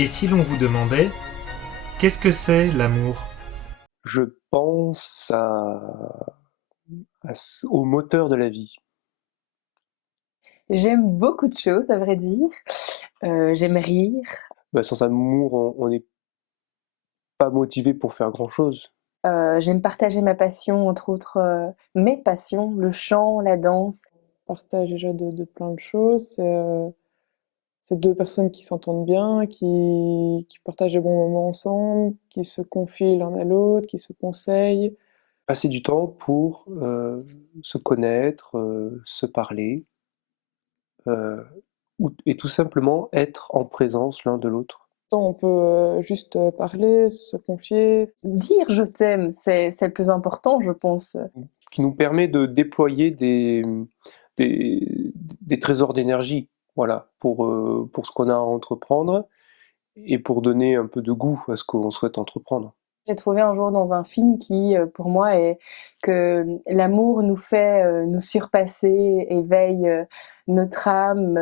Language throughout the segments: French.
Et si l'on vous demandait, qu'est-ce que c'est l'amour? Je pense au moteur de la vie. J'aime beaucoup de choses, à vrai dire. J'aime rire. Sans amour, on n'est pas motivé pour faire grand-chose. J'aime partager ma passion, entre autres, mes passions, le chant, la danse. Partage déjà de plein de choses. C'est deux personnes qui s'entendent bien, qui partagent des bons moments ensemble, qui se confient l'un à l'autre, qui se conseillent. Passer du temps pour se connaître, se parler, euh, et tout simplement être en présence l'un de l'autre. On peut juste parler, se confier. Dire je t'aime, c'est le plus important, je pense. Qui nous permet de déployer des, des trésors d'énergie, voilà, pour ce qu'on a à entreprendre et pour donner un peu de goût à ce qu'on souhaite entreprendre. J'ai trouvé un jour dans un film qui, pour moi, est que l'amour nous fait nous surpasser, éveille notre âme,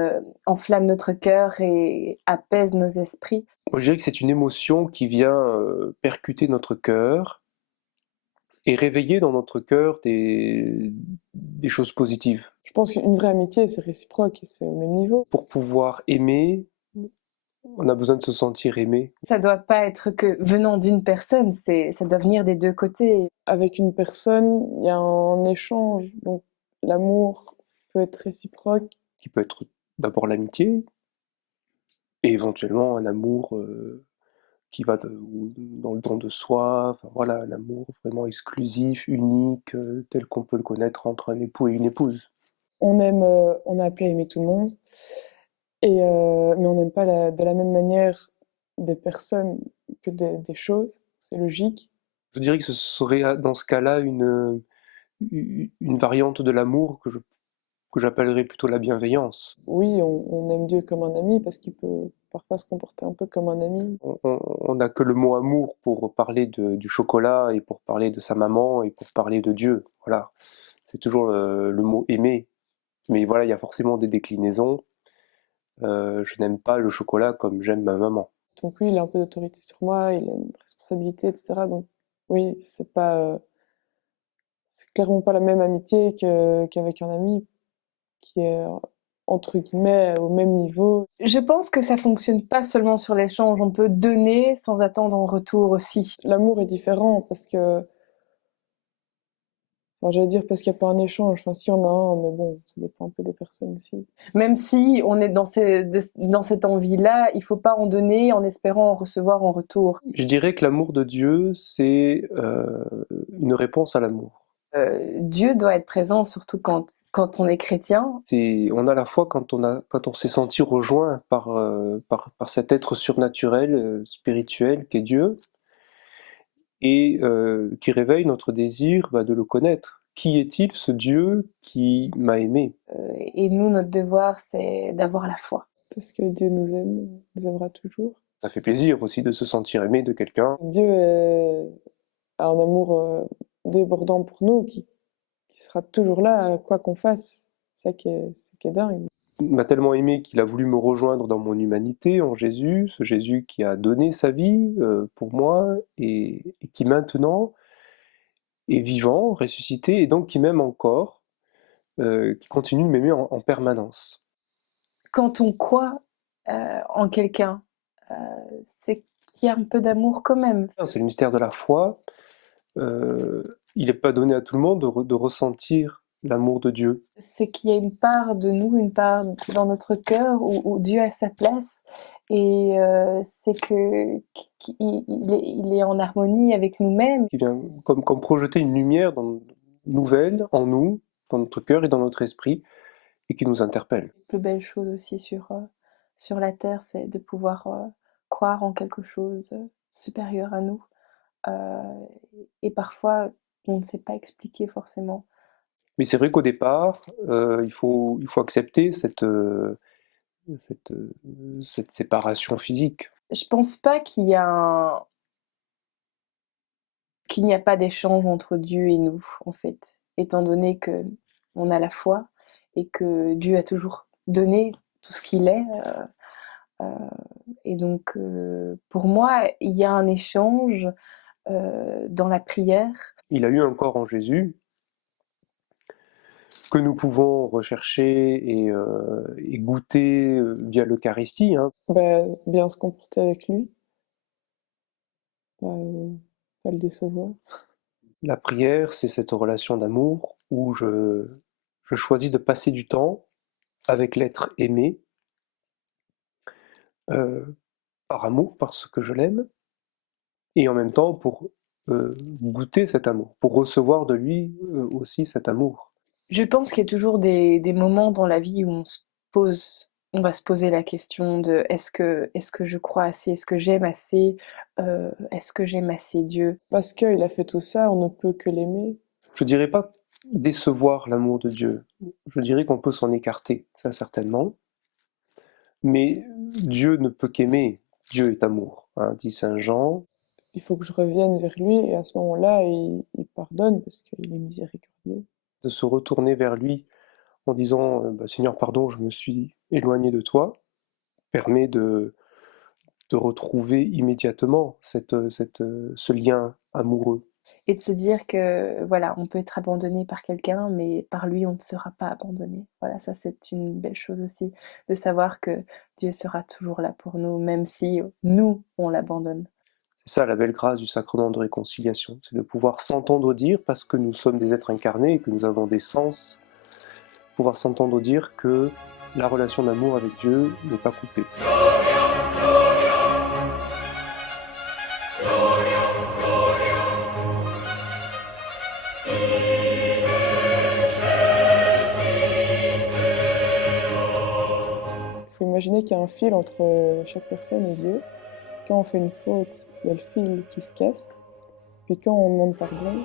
enflamme notre cœur et apaise nos esprits. Moi, je dirais que c'est une émotion qui vient percuter notre cœur et réveiller dans notre cœur des choses positives. Je pense qu'une vraie amitié, c'est réciproque, c'est au même niveau. Pour pouvoir aimer, on a besoin de se sentir aimé. Ça doit pas être que venant d'une personne, ça doit venir des deux côtés. Avec une personne, il y a un échange, donc l'amour peut être réciproque. Qui peut être d'abord l'amitié, et éventuellement un amour qui va dans le don de soi, enfin voilà, un amour vraiment exclusif, unique, tel qu'on peut le connaître entre un époux et une épouse. On est appelé à aimer tout le monde, mais on n'aime pas de la même manière des personnes que des choses, c'est logique. Je dirais que ce serait dans ce cas-là une variante de l'amour que j'appellerais plutôt la bienveillance. Oui, on aime Dieu comme un ami parce qu'il peut parfois se comporter un peu comme un ami. On n'a que le mot amour pour parler du chocolat et pour parler de sa maman et pour parler de Dieu. Voilà, c'est toujours le mot aimer. Mais voilà, il y a forcément des déclinaisons. Je n'aime pas le chocolat comme j'aime ma maman. Donc oui, il a un peu d'autorité sur moi, il a une responsabilité, etc. Donc oui, c'est clairement pas la même amitié qu'avec un ami qui est entre guillemets au même niveau. Je pense que ça fonctionne pas seulement sur l'échange, on peut donner sans attendre en retour aussi. L'amour est différent parce que, enfin, j'allais dire parce qu'il n'y a pas un échange. Enfin, si on a un, mais bon, ça dépend un peu des personnes aussi. Même si on est dans cette envie-là, il faut pas en donner en espérant en recevoir en retour. Je dirais que l'amour de Dieu, c'est une réponse à l'amour. Dieu doit être présent surtout quand on est chrétien. On a la foi quand on s'est senti rejoint par cet être surnaturel, spirituel qu'est Dieu, et qui réveille notre désir de le connaître. Qui est-il, ce Dieu qui m'a aimé? Et nous, notre devoir, c'est d'avoir la foi. Parce que Dieu nous aimera toujours. Ça fait plaisir aussi de se sentir aimé de quelqu'un. A un amour débordant pour nous qui sera toujours là, quoi qu'on fasse. C'est ça qui est dingue. Il m'a tellement aimé qu'il a voulu me rejoindre dans mon humanité en Jésus, ce Jésus qui a donné sa vie pour moi et qui maintenant est vivant, ressuscité, et donc qui m'aime encore, qui continue de m'aimer en permanence. Quand on croit en quelqu'un, euh, c'est qu'il y a un peu d'amour quand même. C'est le mystère de la foi. Il n'est pas donné à tout le monde de ressentir l'amour de Dieu. C'est qu'il y a une part de nous, une part dans notre cœur où Dieu a sa place et c'est qu'il est en harmonie avec nous-mêmes. Qui vient comme projeter une lumière nouvelle en nous, dans notre cœur et dans notre esprit, et qui nous interpelle. La plus belle chose aussi sur la terre, c'est de pouvoir croire en quelque chose supérieur à nous. Euh, et parfois, on ne sait pas expliquer forcément. Mais c'est vrai qu'au départ, il faut accepter cette séparation physique. Je pense pas qu'il n'y a pas d'échange entre Dieu et nous, en fait, étant donné que on a la foi et que Dieu a toujours donné tout ce qu'il est. Et donc, pour moi, il y a un échange dans la prière. Il a eu un corps en Jésus que nous pouvons rechercher et goûter via l'Eucharistie, hein. Bah, bien se comporter avec lui, pas le décevoir. La prière, c'est cette relation d'amour où je choisis de passer du temps avec l'être aimé, par amour, parce que je l'aime, et en même temps pour goûter cet amour, pour recevoir de lui aussi cet amour. Je pense qu'il y a toujours des moments dans la vie où on va se poser la question de est-ce que je crois assez, est-ce que j'aime assez, est-ce que j'aime assez Dieu? Parce qu'il a fait tout ça, on ne peut que l'aimer. Je dirais pas décevoir l'amour de Dieu, je dirais qu'on peut s'en écarter, ça certainement, mais Dieu ne peut qu'aimer, Dieu est amour, hein, dit Saint Jean. Il faut que je revienne vers lui et à ce moment-là, il pardonne parce qu'il est miséricordieux. De se retourner vers lui en disant Seigneur, pardon, je me suis éloigné de toi, permet de retrouver immédiatement ce lien amoureux. Et de se dire que voilà, on peut être abandonné par quelqu'un, mais par lui, on ne sera pas abandonné. Voilà, ça c'est une belle chose aussi, de savoir que Dieu sera toujours là pour nous, même si nous, on l'abandonne. C'est ça la belle grâce du sacrement de réconciliation, c'est de pouvoir s'entendre dire, parce que nous sommes des êtres incarnés et que nous avons des sens, pouvoir s'entendre dire que la relation d'amour avec Dieu n'est pas coupée. Il faut imaginer qu'il y a un fil entre chaque personne et Dieu. Quand on fait une faute, il y a le fil qui se casse. Puis quand on demande pardon,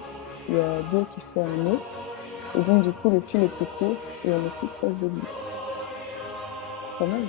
il y a Dieu qui fait un nœud. Et donc du coup, le fil est plus court et on est plus proche de lui. Pas mal.